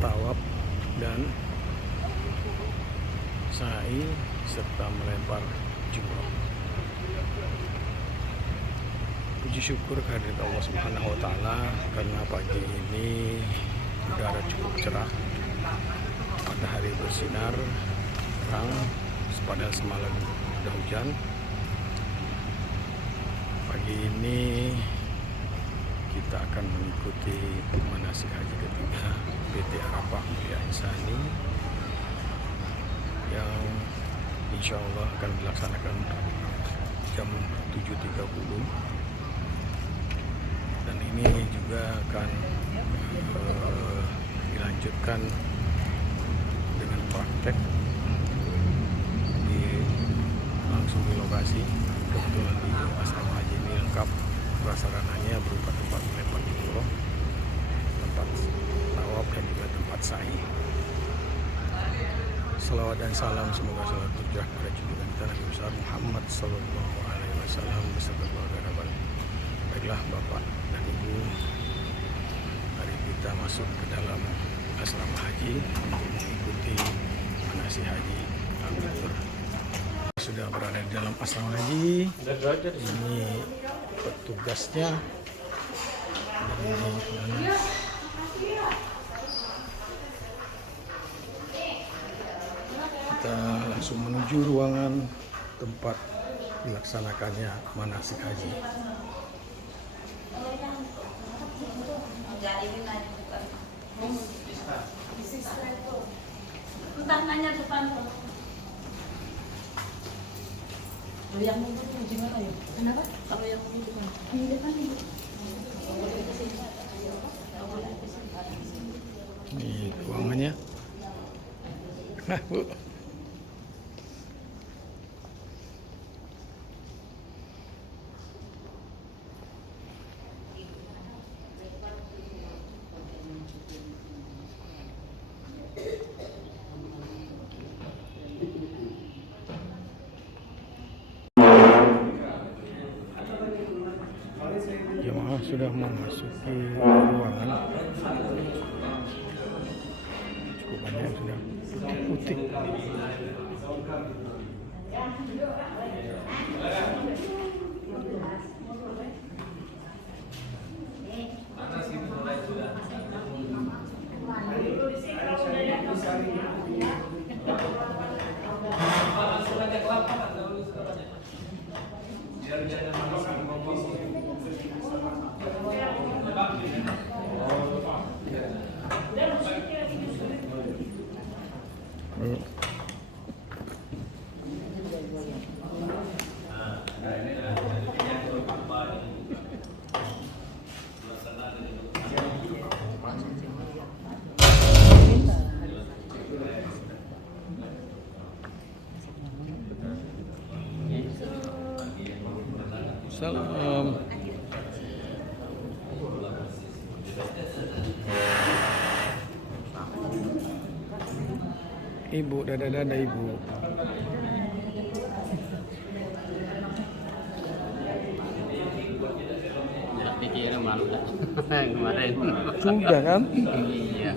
tawaf dan sa'i serta melempar jumroh. Puji syukur kehadirat Allah Subhanahu wa taala karena pagi ini udara cukup cerah, matahari bersinar terang, padahal semalam udah hujan. Pagi ini kita akan mengikuti manasik haji ketiga PT Arafah Mulia Insani yang insya Allah akan dilaksanakan jam 7.30, dan ini juga akan dilanjutkan dengan praktek langsung di lokasi. Kebetulan di asrama haji ini lengkap prasarananya berupa tempat melempar jumroh, tempat tawaf, dan juga tempat sa'i. Salawat dan salam semoga selalu tercurah pada junjungan kita Nabi besar Muhammad Sallallahu Alaihi Wasallam beserta keluarga dan baiklah Bapak dan Ibu, mari kita masuk ke dalam asrama haji untuk mengikuti manasik haji al-fitr. Sudah berada di dalam asrama haji. Ini petugasnya. Kita langsung menuju ruangan tempat dilaksanakannya manasik haji. Entah nanya depan. Kalau yang mau itu gimana ya? Kenapa? Kalau yang mau itu gimana? Di depan ini. Ini ruangannya. Nah, Bu. Jemaah sudah memasuki ruangan. Cukup banyak sudah putih-putih. Salam. Ibu, dadah Ibu. Pikirnya malu dah. Kemarin. Sudah kan? Iya.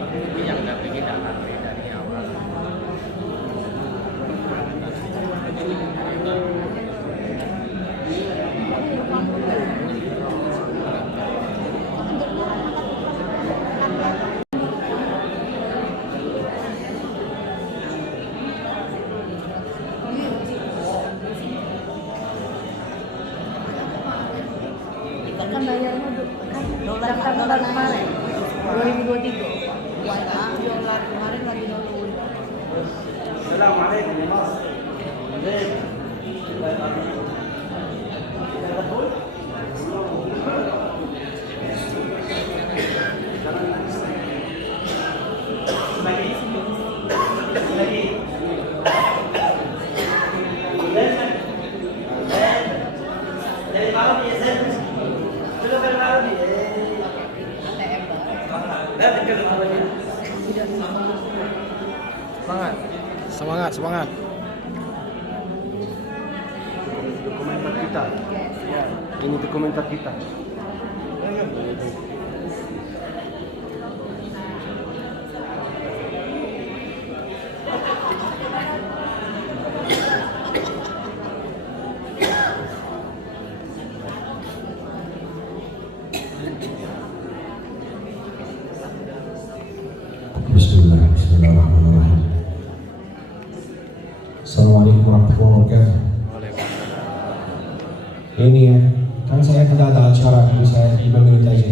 Tapi yang nggak bikin dari awal. Kan bayarnya dolar kemarin 2023. Dolar kemarin lagi nol. Semangat. Semangat, semangat. Komentar kita. Ini tuh komentar kita. Bismillahirrahmanirrahim. Assalamualaikum warahmatullahi wabarakatuh. Ini ya, kan saya tidak ada acara, jadi saya 5 menit aja.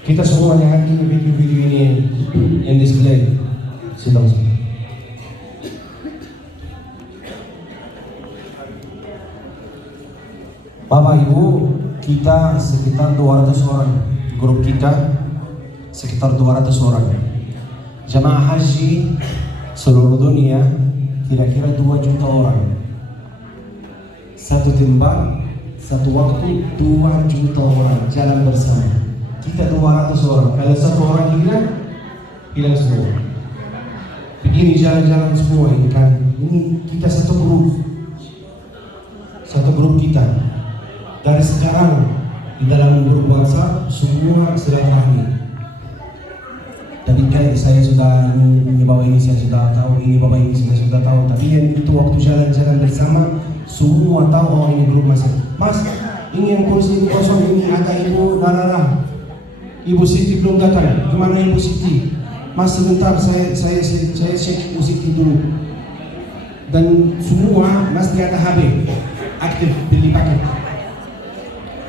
Kita semuanya hati video-video ini yang display. Silakan. Bapak Ibu, kita sekitar 200 orang. Grup kita sekitar 200 orang. Jamaah haji seluruh dunia kira-kira 2 juta orang. Satu tempat, satu waktu 2 juta orang jalan bersama. Kita 200 orang. Kalau satu orang hilang semua. Begini jalan-jalan semua ini kan. Ini kita satu grup kita. Dari sekarang di dalam grup WhatsApp semua silaturahmi. Tapi kayak saya sudah ini bawa ini saya sudah tahu, ini bawa ini saya sudah tahu. Tapi yang itu waktu jalan-jalan bersama semua tahu oh ini grup Mas. Mas, ini yang kursi ini kosong ini ada Ibu Narara. Ibu Siti belum datang. Gimana Ibu Siti? Mas sebentar saya cek Ibu Siti dulu. Dan semua masih ada HP aktif beli paket.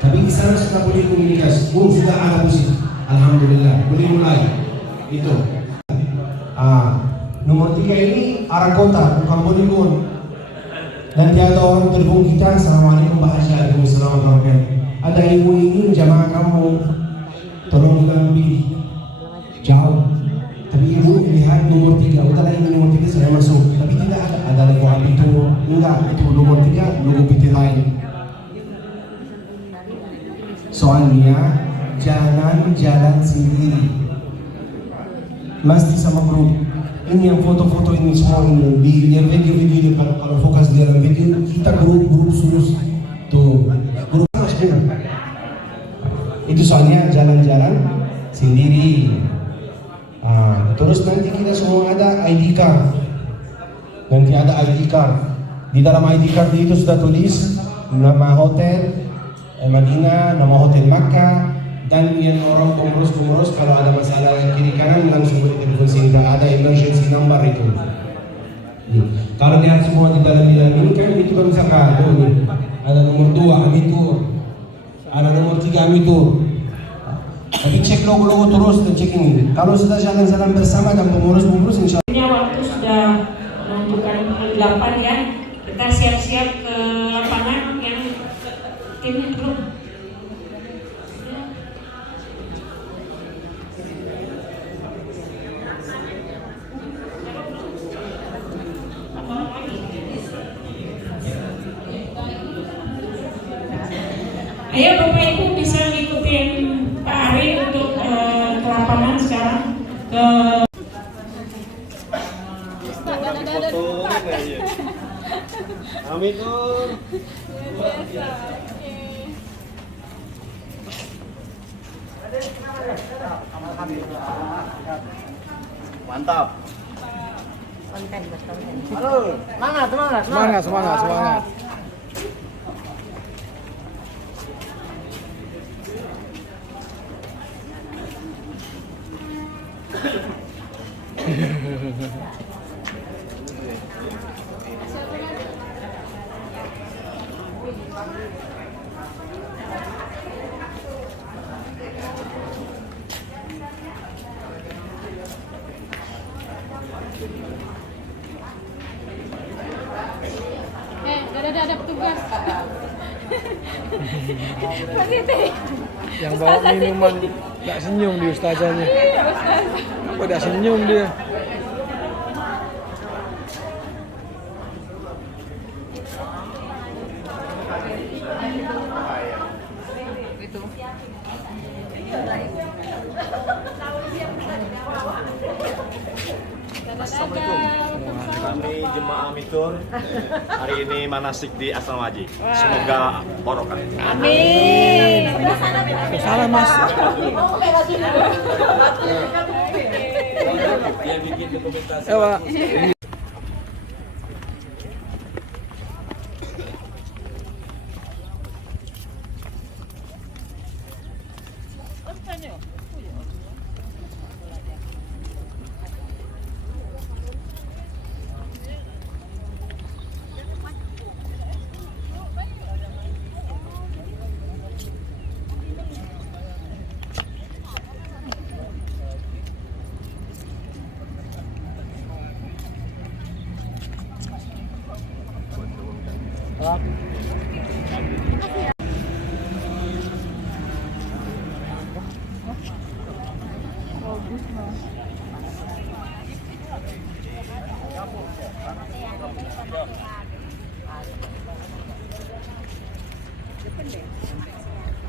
Tapi di sana sudah boleh komunikasi. Sudah ada musik. Alhamdulillah boleh mulai. Itu nomor 3 ini arah kota bukan Bodygon. Nanti ada orang telepon kita, assalamualaikum bahasa Waalaikumsalam. Ada ibu ini jamaah kamu tolong jangan pilih jauh. Tapi ibu lihat nomor 3, udahlah ini nomor 3 saya masuk. Tapi tidak ada logo api itu enggak, itu nomor 3 logo PT lain. Soalnya jangan jalan sendiri. Mesti sama grup. Ini yang foto-foto ini semua ini di video-video kalau fokus di dalam video kita grup sulus tuh grup semua. Itu soalnya jalan-jalan sendiri. Terus nanti kita semua ada ID card. Nanti ada ID card. Di dalam ID card itu sudah tulis nama hotel Madinah, nama hotel Makkah. Dan yang orang pengurus kalau ada masalah kiri kanan langsung boleh telepon sini, ada emergency number itu. Kalau lihat semua di dalam ini kan itu kan bisa kado nih. Ada nomor 2 Amitur, ada nomor 3 Amitur. Tapi cek logo-logo terus dan cek ini. Kalau sudah jalan-jalan bersama dan pengurus-pengurus insya Waktu sudah menunjukkan 8 ya. Kita siap-siap ke lapangan yang timnya belum. Ayo Bapak Ibu bisa ngikutin Pak Ari untuk ke lapangan sekarang ke Amin tuh. Mantap. Halo, Semangat. Ada petugas. Yang bawa minuman nggak senyum di ustazahnya. Apa nggak senyum dia? Kami jemaah Mitur hari ini manasik di Asrama Haji. Semoga barokah. Amin. Salah mas. Pak.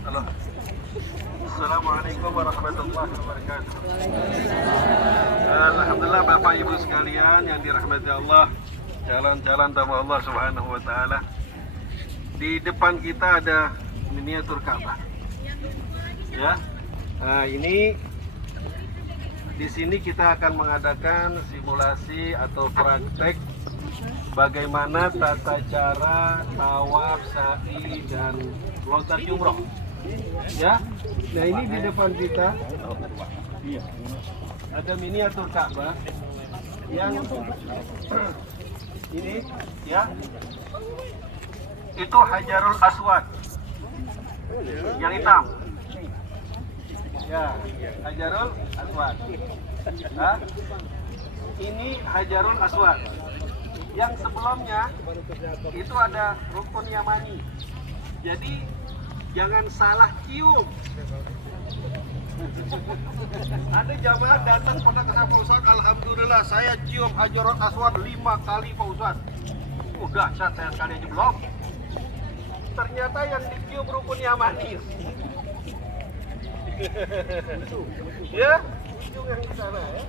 Halo. Assalamualaikum warahmatullahi wabarakatuh. Alhamdulillah Bapak Ibu sekalian yang dirahmati Allah, jalan-jalan tamu Allah Subhanahu wa taala. Di depan kita ada miniatur Ka'bah. Ya. Nah, ini di sini kita akan mengadakan simulasi atau praktek bagaimana tata cara tawaf, sa'i dan lontar jumroh. Ya. Nah, ini di depan kita ada miniatur Ka'bah yang ini ya. Itu Hajarul Aswad yang hitam. Ya, Hajarul Aswad. Nah, ini Hajarul Aswad. Yang sebelumnya itu ada Rukun Yamani. Jadi jangan salah cium. Ada jamaah datang pada ke Pak Ustaz, alhamdulillah saya cium Hajarul Aswad 5 kali Pak Ustaz. Udah saya sekali aja belum. Ternyata yang dicium Rukun Yamani. Ya, ujung yang di sana ya.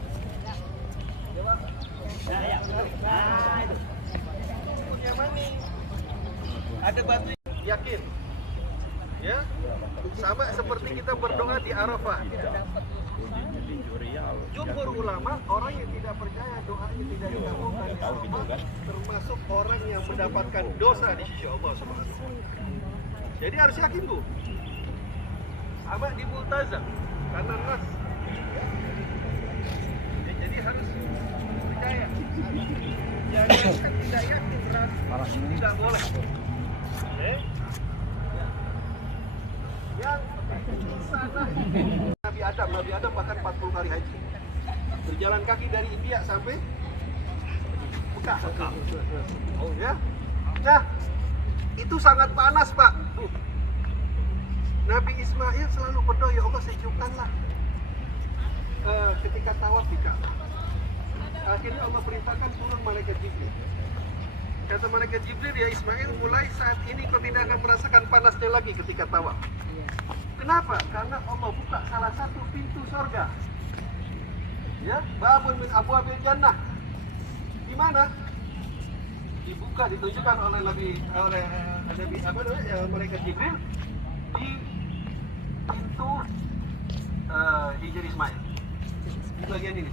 Rukun Yamani. Ada batu, yakin? Ya, sama seperti kita berdoa di Arafah. Jumhur ulama, orang yang tidak percaya doanya tidak dikabulkan di Arafah, termasuk orang yang mendapatkan dosa di sisi Allah Subhanahu wa taala. Jadi harus yakin tuh. Sama di Multazam, karena nas. Ya, jadi harus percaya. Jangan tidak yakin berarti tidak boleh. Yang sana Nabi Adam. Nabi Adam bahkan 40 kali haji. Berjalan kaki dari India sampai Mekah. Ya. Nah, itu sangat panas, Pak. Nabi Ismail selalu berdoa, ya Allah sejukkanlah ketika tawaf di Ka'bah. Akhirnya Allah perintahkan turun malaikat Jibril. Kata malaikat Jibril, ya Ismail, mulai saat ini kau tidak akan merasakan panasnya lagi ketika tawaf. Kenapa? Karena Allah buka salah satu pintu surga. Ya, babun min abwabil jannah. Di mana? Dibuka, ditunjukkan oleh Nabi malaikat Jibril di pintu Hijr Ismail. Di bagian ini.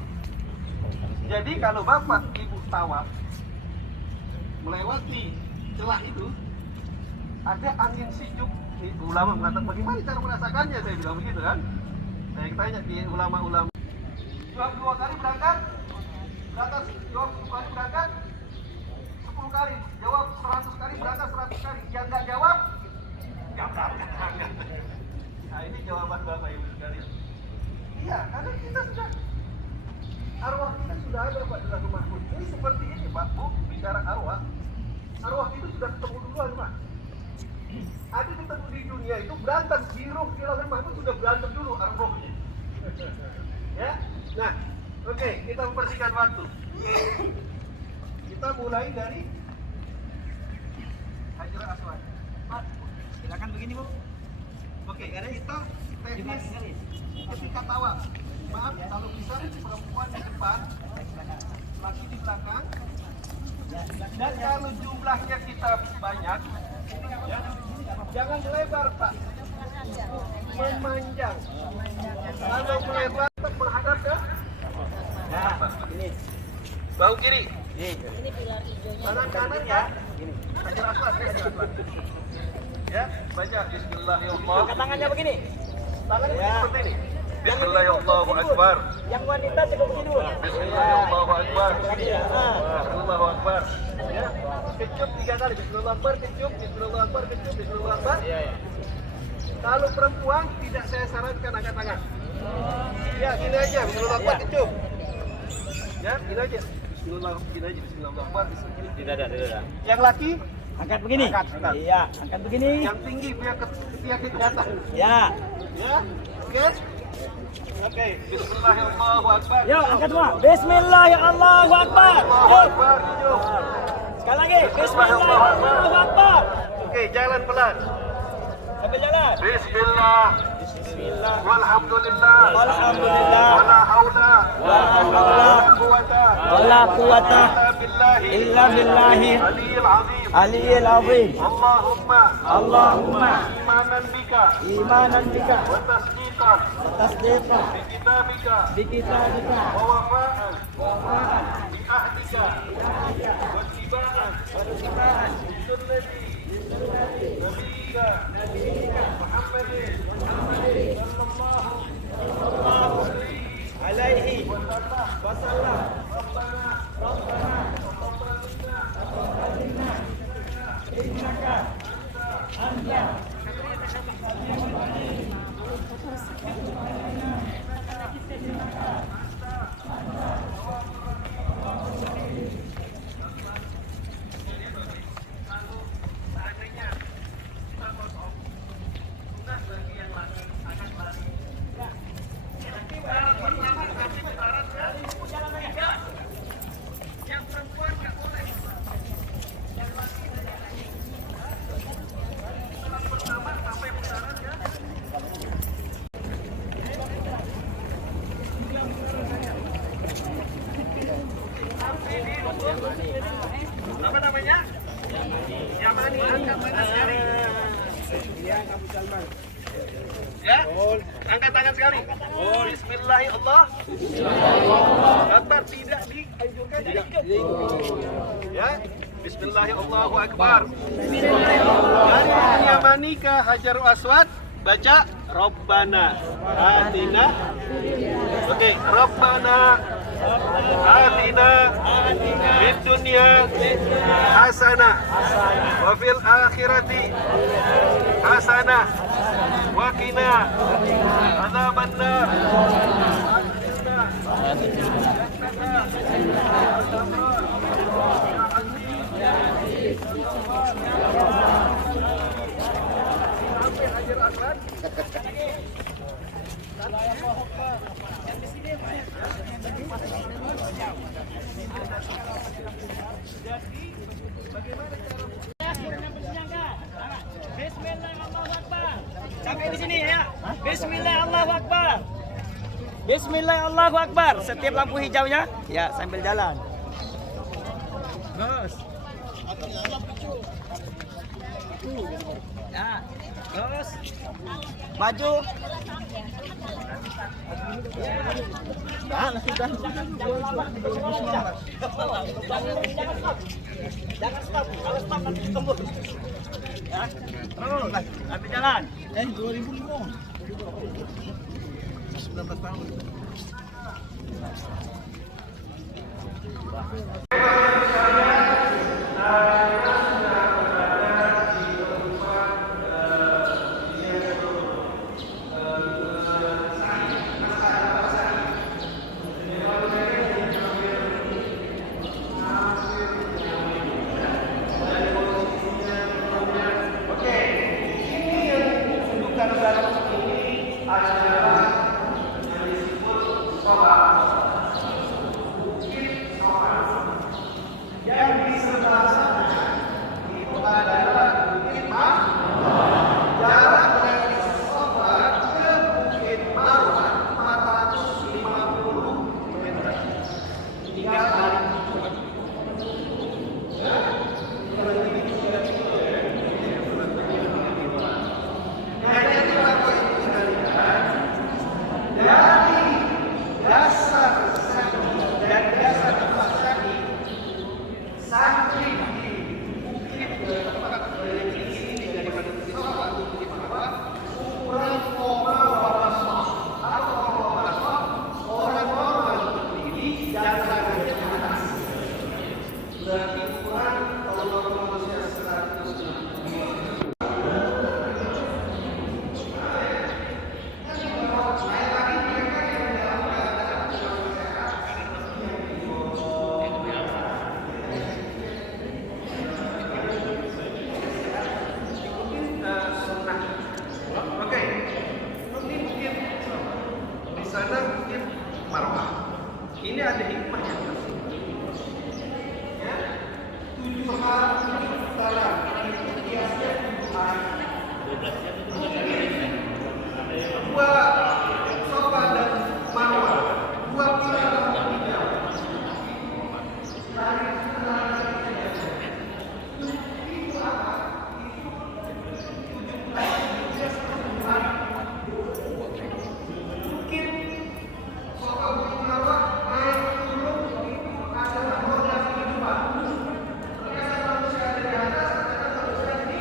Jadi kalau bapak ibu tawaf melewati celah itu, ada angin sejuk. Ulama mengatakan bagaimana cara merasakannya, saya bilang begitu kan. Saya tanya di ulama-ulama. 22 kali berangkat, 20 kali berangkat, 10 kali jawab, 100 kali berangkat, 100 kali. Yang nggak jawab, nggak berangkat. Nah ini jawaban Bapak Ibu sekalian. Iya, karena kita sudah arwah kita sudah ada Pak di lahir mahfuz. Ini seperti ini Pak, Bu, bicara arwah. Arwah itu sudah ketemu duluan Pak. Ada ketemu di dunia itu berantem di ruh di lahir mahfuz sudah berantem dulu arwahnya. Ya, nah, oke, kita membersihkan waktu. Kita mulai dari Hajar Aswad. Pak, silakan begini Bu. Oke, kita teknis ketika tawaf. Maaf, kalau bisa perempuan di depan, laki di belakang. Dan kalau jumlahnya kita banyak, ya, jangan lebar Pak, memanjang. Kalau melebar menghadap ke ini. Bahu kiri. Tangan kanan ya. Hajar Aswad. Ya, baca Bismillahirrahmanirrahim. Angkat tangannya begini. Tangan seperti ini. Bismillahirrahmanirrahim. Yang wanita cukup begini dulu. Bismillahirrahmanirrahim. Allahu Akbar. Ya, kecup 3 kali. Bismillahirrahmanirrahim, kecup, Bismillahirrahmanirrahim, kecup, Bismillahirrahmanirrahim. Kalau perempuan tidak saya sarankan angkat tangan. Ya, gini aja, Bismillahirrahmanirrahim, kecup. Ya, gini aja. Bismillahirrahmanirrahim. Tidak ada. Yang laki Angkat begini. angkat. Iya, angkat begini. Yang tinggi biar ketiak itu atas. Ya. Ya, oke. Oke, Bismillahirrahmanirrahim. Yuk, angkat semua. Bismillahirrahmanirrahim. Allahu Akbar, tujuh. Sekali lagi. Bismillahirrahmanirrahim. Oke, jalan pelan. Sambil jalan. Bismillah. Bismillah. Walhamdulillah. Alhamdulillah. Wala haula. Wala quwwata. Wala quwwata billahi. illa billahi Aliyil azim. aliyil azim. Allahumma imanan bika Imanan bika wa tasdiqan tasdiqan bi kitabika bi kitabika wa wafa'an bi ahdika wa ittiba'an bi sunnati nabiyika Muhammadin sallallahu alaihi wasallam. Rabbana innaka anta apa namanya? Yamani, angkat tangan sekali. Ya, angkat tangan sekali. Bismillahirrahmanirrahim. Akbar tidak dianjurkan diikat. Ya, Bismillahirrahmanirrahim. Dari Yamani ke Hajar Aswad baca Rabbana Atina. Oke, Rabbana Atina fid dunya hasanah wa fil akhirati hasanah wa وقنا عذاب النار Bismillah, Allahu Akbar. Sampai di sini ya. Bismillah, Allahu Akbar. Bismillah, Allahu Akbar. Setiap lampu hijaunya, ya sambil jalan. Terus. Ya, terus. Maju. Jangan stop. Kalau stop nanti tembus. Ya, terus ambil jalan. 2005. 19 tahun. Ini ada hikmahnya. Ya, 7 hal utara hiasnya 2 sofa dan marwah, 2 pilar hijau. Itu apa? Mungkin sofa marwah naik turun itu adalah roda kehidupan. Ternyata manusia ada di atas, ternyata manusia ada di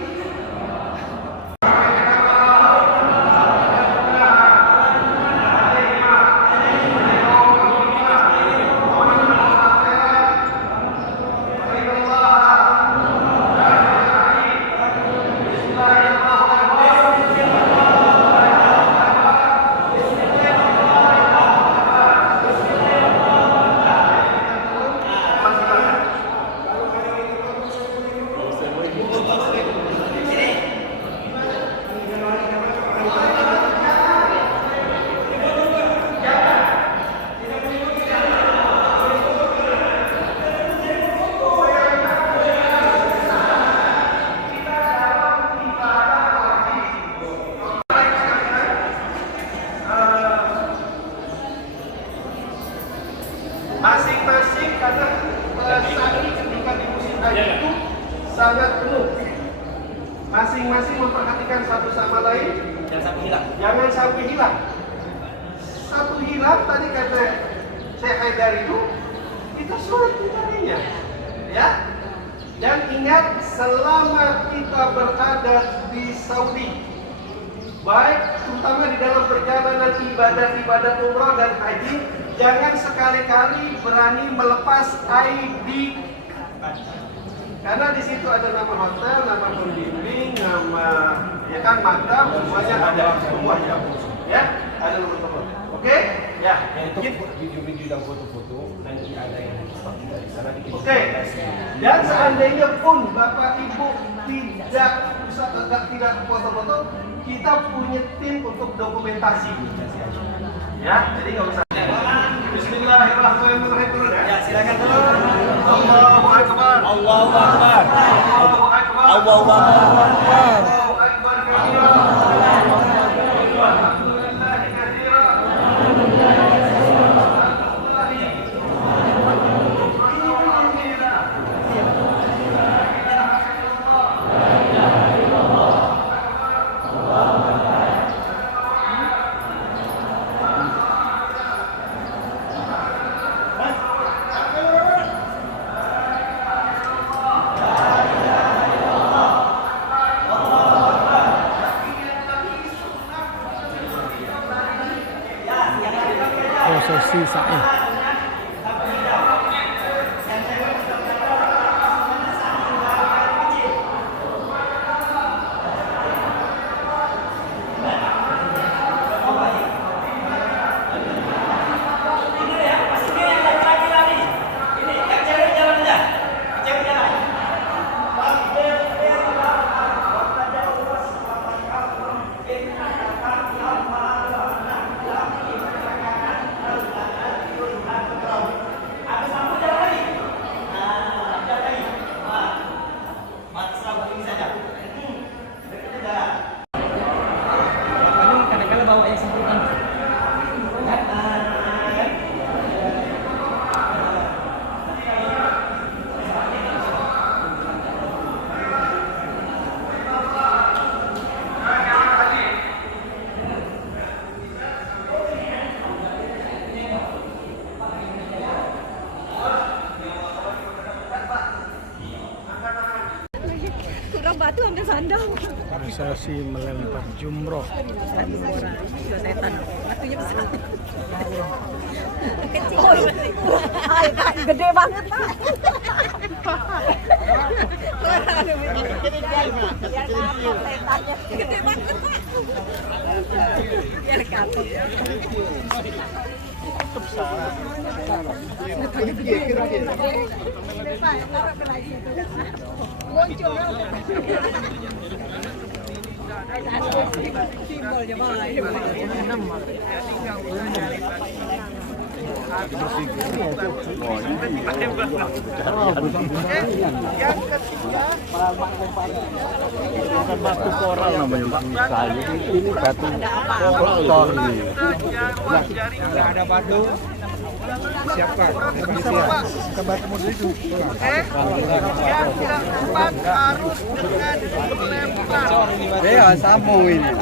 masing-masing karena sani ketika di musim haji itu sangat penuh. Masing-masing memperhatikan satu sama lain. Jangan sampai hilang. Satu hilang tadi kata Syekh Haidar itu sulit mencarinya. Ya. Dan ingat selama kita berada di Saudi, baik terutama di dalam perjalanan ibadah umrah dan haji, jangan sekali-kali berani melepas ID. Karena di situ ada nama hotel, nama pembimbing, nama ya kan, maka semuanya ada semuanya, ya, ada nomor telepon. Oke, ya. Untuk video-video dan foto-foto nanti ada yang seperti dari sana. Oke. Dan seandainya pun Bapak Ibu tidak foto-foto, kita punya tim untuk dokumentasi. Ya, jadi nggak usah. Bismillahirrahmanirrahim. Ya, silakan dulu. Allahu Akbar. Allahu Akbar. Allahu Akbar. Allahu Akbar. Allahu Akbar kabira. Alhamdulillah katsira. Prosesi sa'i. Batu ambil sandal. Prosesi melempar jumroh. Setan. Batunya besar. Kecil. Oh, gede banget, Pak. Gede banget, Pak. Biar kaki. Batu koral namanya Pak. Ini batu koral ini. Ada batu. Siapkan. Siap. Kita batu model itu. Yang keempat harus dengan melempar. Ya, sambung ini.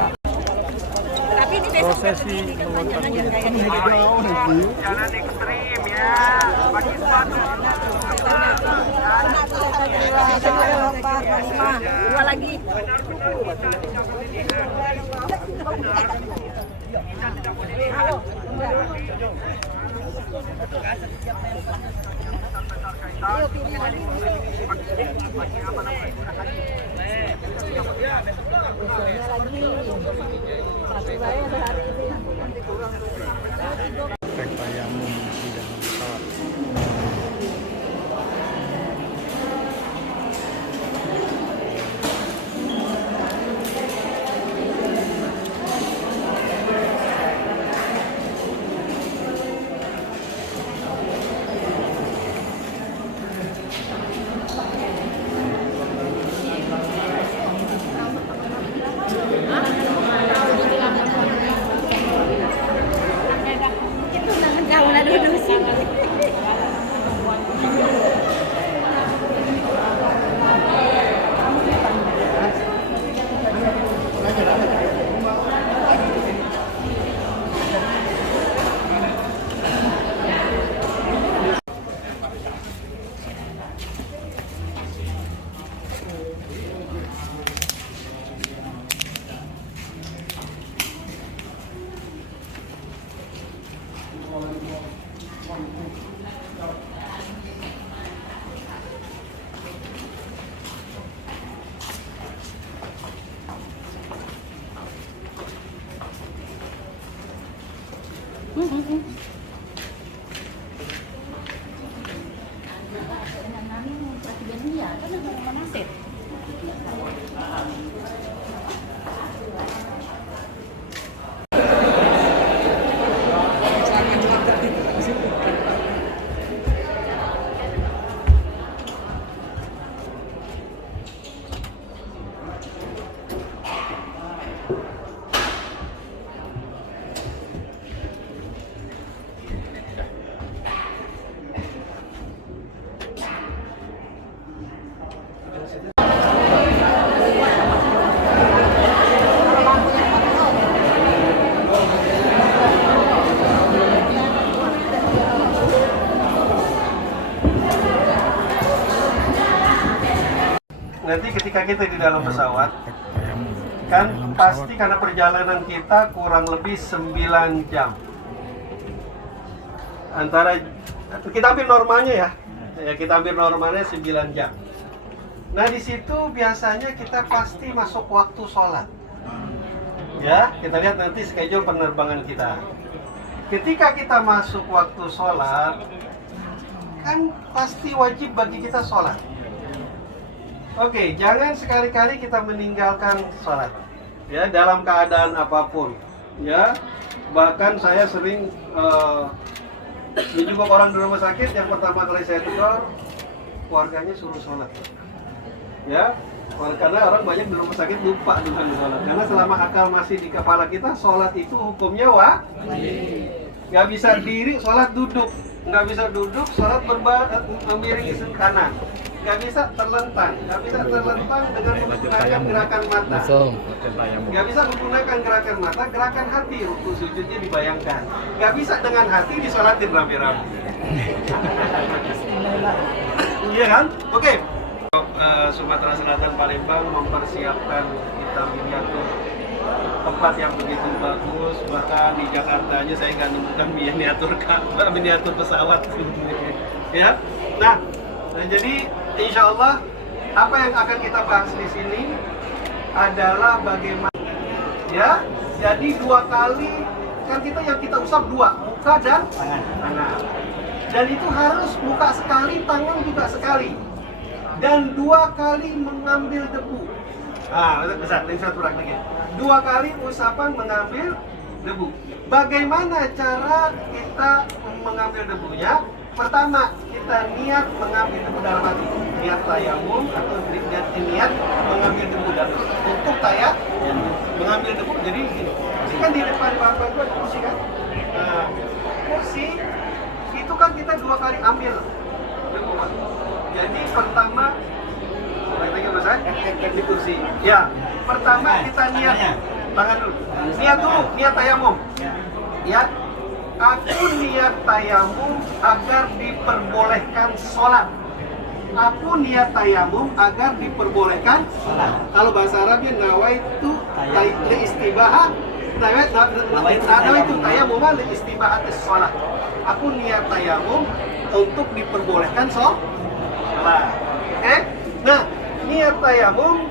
Tapi ini besok Prosesi melempar Jangan ekstrim ya. Pakai sepatu. Dua lagi. Ayo pilih lagi. Trek tayamum di dalam pesawat. nanti ketika kita di dalam pesawat, tayamum. kan Dalam pasti pesawat. karena perjalanan kita kurang lebih 9 jam. Antara kita ambil normalnya ya. Ya, kita ambil normalnya 9 jam. Nah, di situ biasanya kita pasti masuk waktu sholat. Ya, kita lihat nanti schedule penerbangan kita. Ketika kita masuk waktu sholat, kan pasti wajib bagi kita sholat. Oke, jangan sekali-kali kita meninggalkan sholat. Ya, dalam keadaan apapun. Ya, bahkan saya sering menjenguk orang di rumah sakit, yang pertama kali saya tegur, keluarganya suruh sholat. Ya, karena orang banyak di rumah sakit lupa dengan sholat. Karena selama akal masih di kepala kita, sholat itu hukumnya nggak bisa diri, sholat duduk. Nggak bisa duduk, sholat memiring ke kanan. Nggak bisa terlentang. Nggak bisa terlentang dengan menggunakan gerakan mata. Nggak bisa menggunakan gerakan mata, gerakan hati. Rukuk sujudnya dibayangkan. Nggak bisa dengan hati disolatin rame-rame. Iya kan? Oke. Sumatera Selatan, Palembang mempersiapkan kita miniatur tempat yang begitu bagus. Bahkan di Jakarta aja saya nggak nemukan miniatur pesawat. Ya. Nah, jadi insya Allah apa yang akan kita bahas di sini adalah bagaimana, ya. Jadi 2 kali kan yang kita usap 2, muka dan tangan. Dan itu harus muka sekali, tangan juga sekali. Dan 2 kali mengambil debu. Besar, ini satu lagi. 2 kali usapan mengambil debu. Bagaimana cara kita mengambil debunya? Pertama, kita niat mengambil debu dalam hati. Niat tayamum atau niat mengambil debu dalam untuk mengambil debu. Jadi gini, kan di depan bapak itu ada kursi kan? Nah, kursi itu kan kita 2 kali ambil debu. Jadi pertama, lagi mas di kursi. Ya, pertama kita niat tangan dulu. Niat tayamum. Ya, aku niat tayamum agar diperbolehkan sholat. Aku niat tayamum agar diperbolehkan sholat. Kalau bahasa Arabnya nawaitu istibaha. Nawaitu tayamum istibahat sholat. Aku niat tayamum untuk diperbolehkan sholat. Nah, niat tayamum,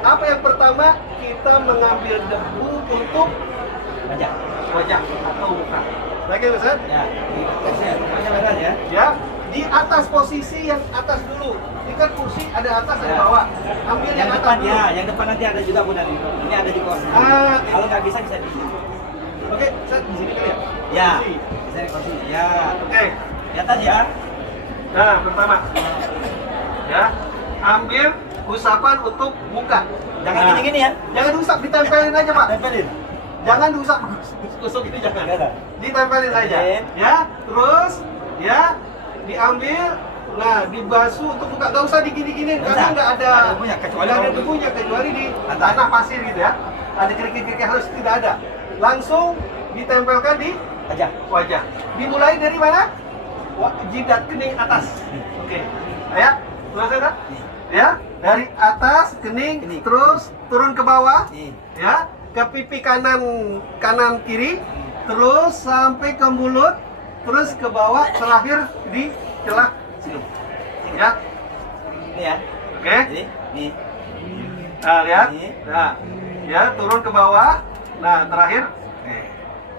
apa yang pertama? Kita mengambil debu untuk wajah atau muka. Lagi Ustaz? Ya. Ya, di atas posisi yang atas dulu. Ini kan kursi ada atas ada bawah. Ambil yang atas dulu. Ya, yang depan nanti ada juga Bunda. Ini ada di kursi. Kalau nggak bisa di sini. Oke, Ustaz di sini kali ya? Ya. Bisa di kursi. Ya. Oke. Di atas ya. Nah, pertama, ya, ambil usapan untuk muka. Jangan gini-gini ya. Jangan diusap, ditempelin aja Pak. Tempelin. Jangan diusap, tusuk itu jangan. Ditempelin saja. Ya, terus, ya, diambil. Nah, dibasuh untuk muka. Gak usah digini-giniin karena nggak ada debunya kecuali di tanah pasir gitu ya. Ada kerikil-kerikil halus tidak ada. Langsung ditempelkan di wajah. Dimulai dari mana? Jidat kening atas. Oke. Ya, selesai tak? Ya, dari atas kening, terus turun ke bawah. Ya, ke pipi kanan kiri, terus sampai ke mulut, terus ke bawah, terakhir di celah hidung. Ya. Ini ya. Oke. Nih. Nah, lihat. Nah, ya, turun ke bawah. Nah, terakhir.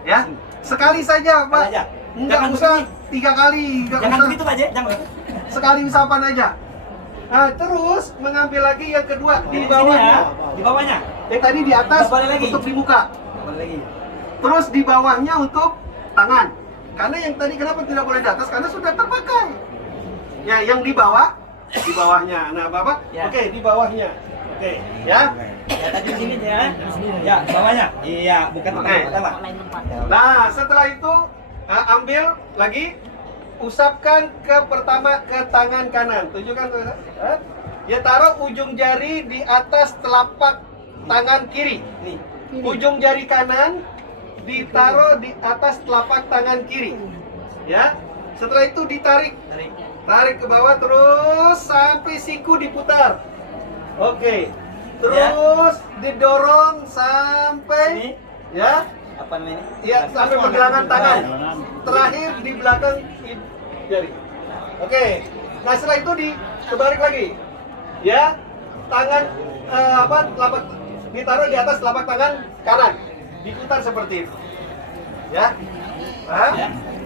Ya, sekali saja, Pak. Enggak usah 3 kali. Jangan begitu, Pak. Jangan. Sekali usapan aja. Nah, terus mengambil lagi yang kedua di bawahnya. Di bawahnya. Yang tadi di atas untuk di muka. Terus di bawahnya untuk tangan. Karena yang tadi kenapa tidak boleh di atas? Karena sudah terpakai. Ya, yang di bawahnya. Nah, Bapak, oke, di bawahnya. Oke, ya. Ya, tadi di sini ya. Ya, di bawahnya. Iya, bukan pertama. Nah, setelah itu ambil lagi, usapkan pertama ke tangan kanan. Tunjukkan tuh. Ya, taruh ujung jari di atas telapak tangan kiri. Ujung jari kanan ditaruh di atas telapak tangan kiri. Ya. Setelah itu ditarik. Tarik ke bawah terus sampai siku diputar. Oke. Terus didorong sampai ya. Apa namanya? Iya, sampai pergelangan tangan. Terakhir di belakang jari. Oke. Nah, setelah itu dibalik lagi. Ya. Tangan telapak ditaruh di atas telapak tangan kanan. Diputar seperti itu. Ya. Paham?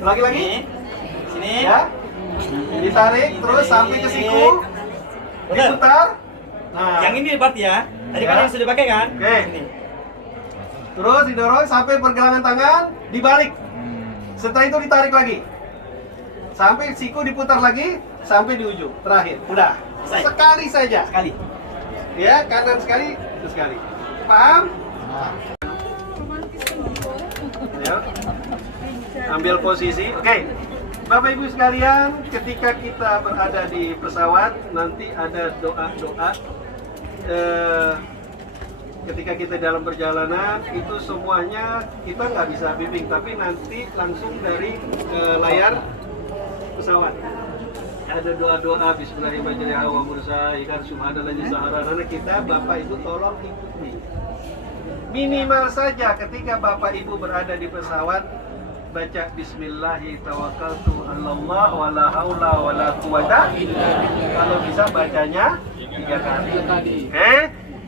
Lagi-lagi. Sini. Ya. Ditarik terus sampai ke siku. Diputar. Nah, Yang ini berarti ya. Tadi kan Ya. yang sudah pakai kan? Oke. Ini. Terus didorong sampai pergelangan tangan, dibalik. Setelah itu ditarik lagi. Sampai siku diputar lagi, sampai di ujung. Terakhir. Udah. Selesai. Sekali saja. Sekali. Ya, kanan sekali, terus sekali. Paham? Ya. Ambil posisi. Oke. Bapak Ibu sekalian, ketika kita berada di pesawat, nanti ada doa-doa. Ketika kita dalam perjalanan, itu semuanya kita nggak bisa bimbing, tapi nanti langsung dari layar pesawat. Ada doa-doa Bismillahirrahmanirrahim wa mursa ikan subhanallah saharana, kita Bapak Ibu tolong ikuti. Minimal saja ketika Bapak Ibu berada di pesawat, baca Bismillahi tawakkaltu 'alallah wala haula wala quwata. Kalau bisa bacanya 3 kali.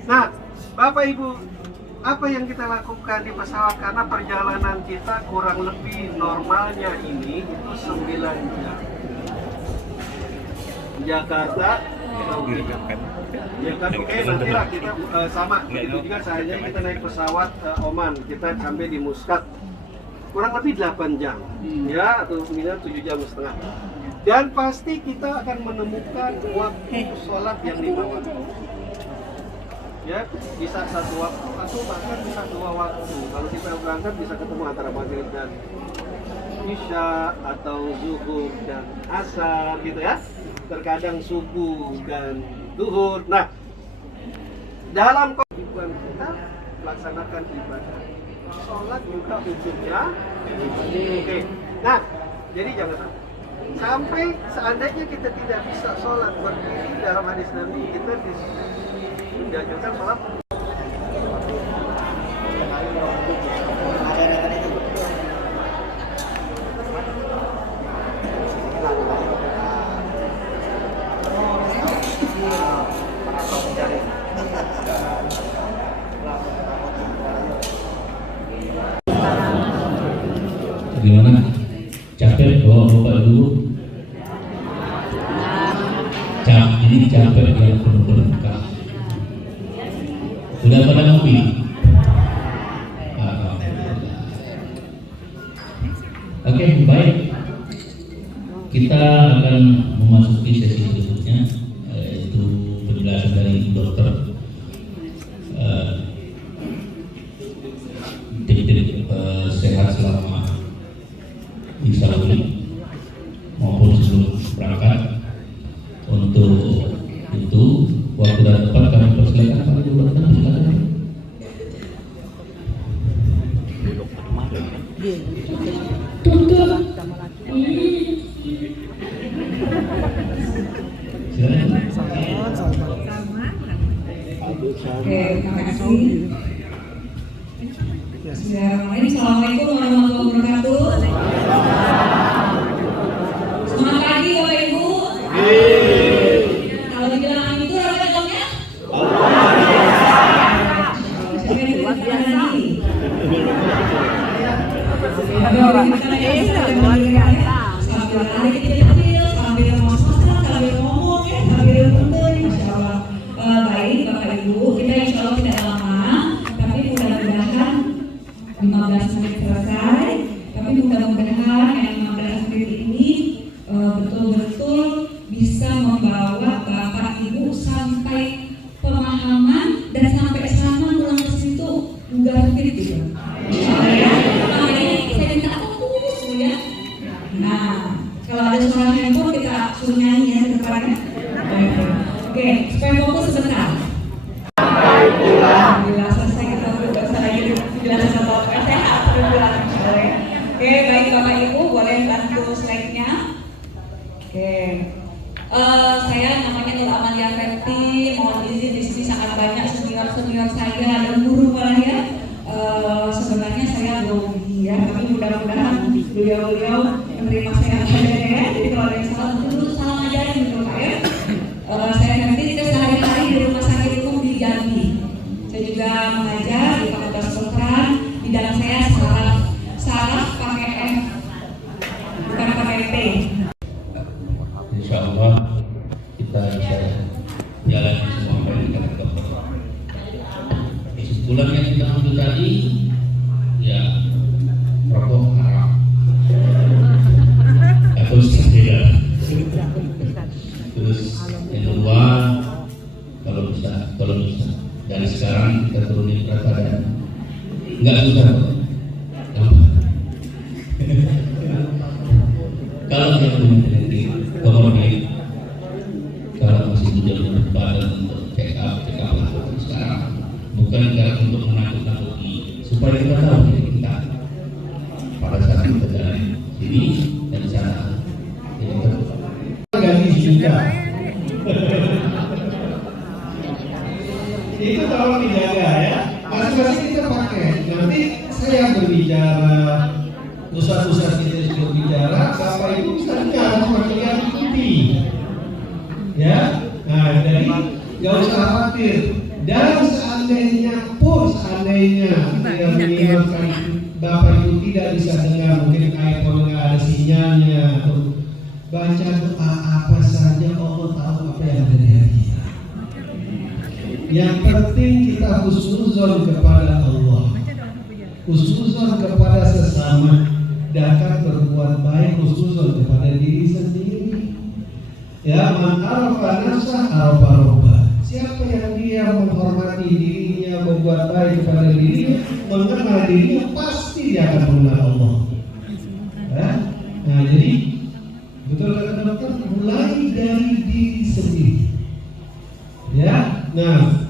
Nah, Bapak Ibu, apa yang kita lakukan di pesawat, karena perjalanan kita kurang lebih normalnya ini itu 9 jam. Jakarta, ya kan, oke, nanti lah kita sama. Itu juga seandainya kita naik pesawat Oman, kita sampai di Muscat, kurang lebih 8 jam, ya, atau minimal 7 jam setengah. Dan pasti kita akan menemukan waktu sholat yang 5 waktu. Ya, bisa 1 waktu atau bahkan bisa 2 waktu. Kalau kita berangkat bisa ketemu antara maghrib dan isya, atau zuhur dan asar gitu ya. Terkadang subuh dan zuhur. Nah, dalam kehidupan kita laksanakan ibadah. Sholat juga ujungnya. Oke. Nah, jadi jangan sampai seandainya kita tidak bisa sholat berdiri, dalam hadis Nabi kita dianjurkan sholat. Gimana? Capek bapak dulu? Ini capek yang penuh berkah. Sudah pada ngopi? Oke, baik. Kita akan memasuki sesi berikutnya, yaitu penjelasan dari dokter. Tips-tips sehat selama di Saudi maupun sebelum berangkat. Untuk itu waktu dan tempat kami persilakan Pak Ibu Dokter, silakan. Oke, terima kasih. Assalamualaikum warahmatullahi wabarakatuh. Selamat pagi Bapak Ibu. Kalau dibilang itu apa dongnya? Baik Bapak Ibu, kita insya Allah tidak lama, tapi mudah-mudahan 15 menit selesai. Tapi mudah-mudahan yang 15 menit ini betul-betul bisa membawa Bapak Ibu sampai pemahaman dan sampai sana pulang ke situ juga fit gitu. Ya, makanya saya minta fokus ya. Nah, kalau ada suara handphone kita suruh nyanyi ya di depannya. Oke, supaya fokus sebentar. Alhamdulillah selesai kita berusaha lagi penjelasan sama Bapak sehat alhamdulillah. Oke, baik Bapak Ibu boleh bantu slide-nya. Oke. Saya namanya Nur Amalia Ferti, mohon izin di sini sangat banyak senior saya dan guru malah ya. Sebenarnya saya grogi ya, tapi mudah-mudahan beliau menerima saya ya. Jadi kalau ada yang salah mungkin dulu salah ngajarin gitu Pak ya. Saya Ferti sehari-hari di Rumah Sakit Umum di Jambi. Saya juga mengajar di Fakultas Kedokteran. Bidang saya saraf pakai F, bukan pakai P. Insya Allah kita bisa jalan semua apa yang kita lakukan. Kesimpulan yang kita ambil tadi, ya rokok haram atau tidak. Terus yang kedua, kalau bisa dari sekarang kita turunin berat badan. Enggak susah kok, gampang. Kalau yang punya komorbid, kalau masih muda badan untuk check up lah sekarang, bukan untuk menakut-nakuti, supaya kita tahu diri kita pada saat kita jalan sini dan di sana. Ganti juga. Itu tolong dijaga ya. Masing-masing kita pakai. Nanti saya berbicara, ustaz-ustaz kita berbicara, Bapak Ibu bisa dengar, makin ikuti. Ya, nah jadi nggak usah khawatir. Dan seandainya tidak menyimak Bapak Ibu tidak bisa dengar, mungkin iPhone nggak ada sinyalnya, atau baca doa apa saja, Allah tahu apa yang ada di hati kita. Yang penting kita husnuzon kepada Allah, husnuzon kepada sesama, dapat berbuat baik, husnuzon kepada diri sendiri. Ya, man arafa nafsah arafa rabbah. Siapa yang dia menghormati dirinya, berbuat baik kepada dirinya, mengenal dirinya, pasti dia akan mengenal Allah. Ya? Nah, jadi betul kata dokter, mulai dari diri sendiri. Ya, nah,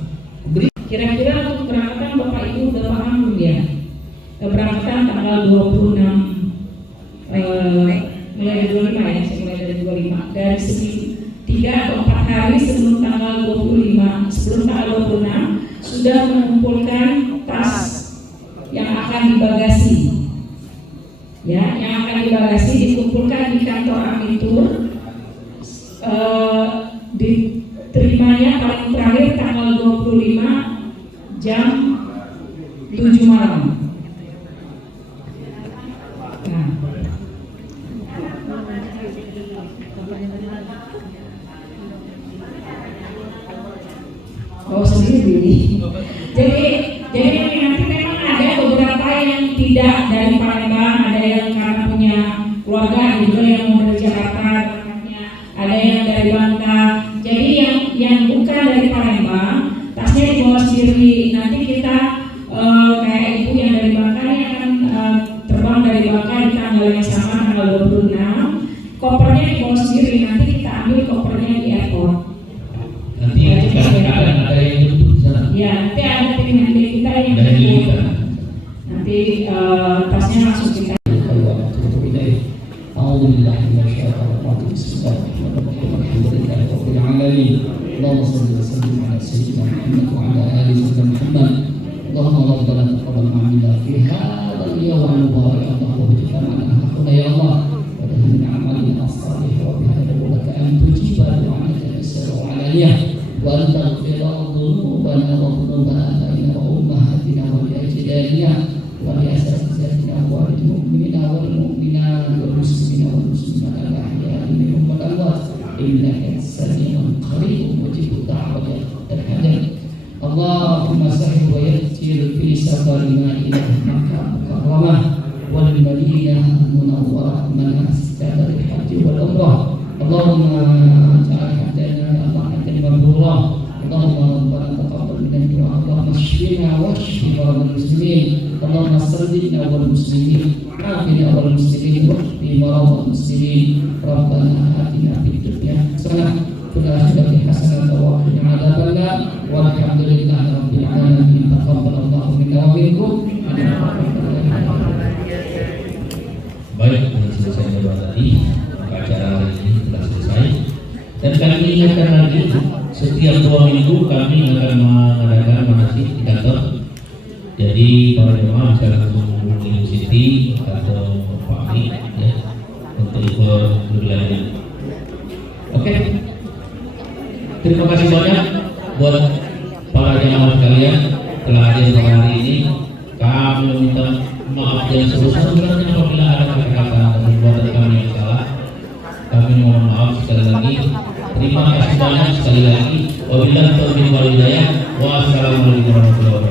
kira-kira untuk keberangkatan Bapak Ibu udah paham belum ya? Keberangkatan tanggal 26 mulai dari 25 ya, saya mulai dari 25 dan 3 atau 4 hari sebelum tanggal 25, sebelum tanggal 26 sudah mengumpulkan tas yang akan dibagasi. Ya, yang akan dibagasi dikumpulkan di kantor Amitur. Diterimanya paling terakhir tanggal 25 jam 7 malam. Nah, oh sendiri. Jadi nanti memang ada beberapa yang tidak dari Palembang, ada yang karena punya keluarga, juga yang mau dari Jakarta, ada yang dari Banten. Jadi yang bukan dari Palembang, tasnya dibawa sendiri. Nanti kita kayak ibu yang dari Banten yang akan terbang dari Banten di tanggal yang sama, tanggal 26. Kopernya dibawa sendiri. Nanti kita ambil kopernya di airport. Nanti ada yang jemput di sana. Ya, nanti ada tim kita yang jemput. Nanti tasnya langsung kita. اللهم صل وسلم على سيدنا محمد وعلى ال سيدنا محمد. اللهم ربنا تقبل عنا في هذا اليوم المبارك، اللهم اجعلنا حقنا يا الله ودهنا عملنا الصالح وبهذا لك ان تجيب دعاءنا السر وعلانيه وان تغفر ذنوبنا وذنوب ابائنا وامهاتنا ولاجدادنا ولاساتذتنا وللمؤمنين والمؤمنات والمسلمين والمسلمات الاحياء منهم والاموات انك سميع قريب مجيب الدعوه الحمد. اللهم سهل ويسر في سفرنا الى مكه المكرمه والمدينه المنوره مناسك الحج والعمره. اللهم اجعل حجنا حجا مبرورا. اللهم ربنا تقبل منا الدعاء. اللهم اشفنا واشف مرضى المسلمين. اللهم صدقنا والمسلمين، عافنا والمسلمين، واشف مرضى المسلمين. ربنا آتنا في الدنيا حسنة وفي الآخرة حسنة وقنا عذاب النار والحمد لله رب العالمين. تقبل الله منا ومنكم. Baik, sudah selesai jawaban tadi. Acara hari ini telah selesai. Dan kami ingatkan lagi, setiap 2 minggu kami akan mengadakan manasik di kantor. Jadi para jemaah bisa langsung menghubungi Siti atau Pak Mi ya, untuk ikut lebih lanjut. Oke. Terima kasih banyak buat para jemaah sekalian telah hadir pada hari ini. Kami meminta maaf yang sebesar-besarnya apabila ada kata-kata atau perbuatan kami yang salah. Kami mohon maaf sekali lagi. Terima kasih banyak sekali lagi. Wabillahi taufiq wal hidayah. Wassalamualaikum warahmatullahi wabarakatuh.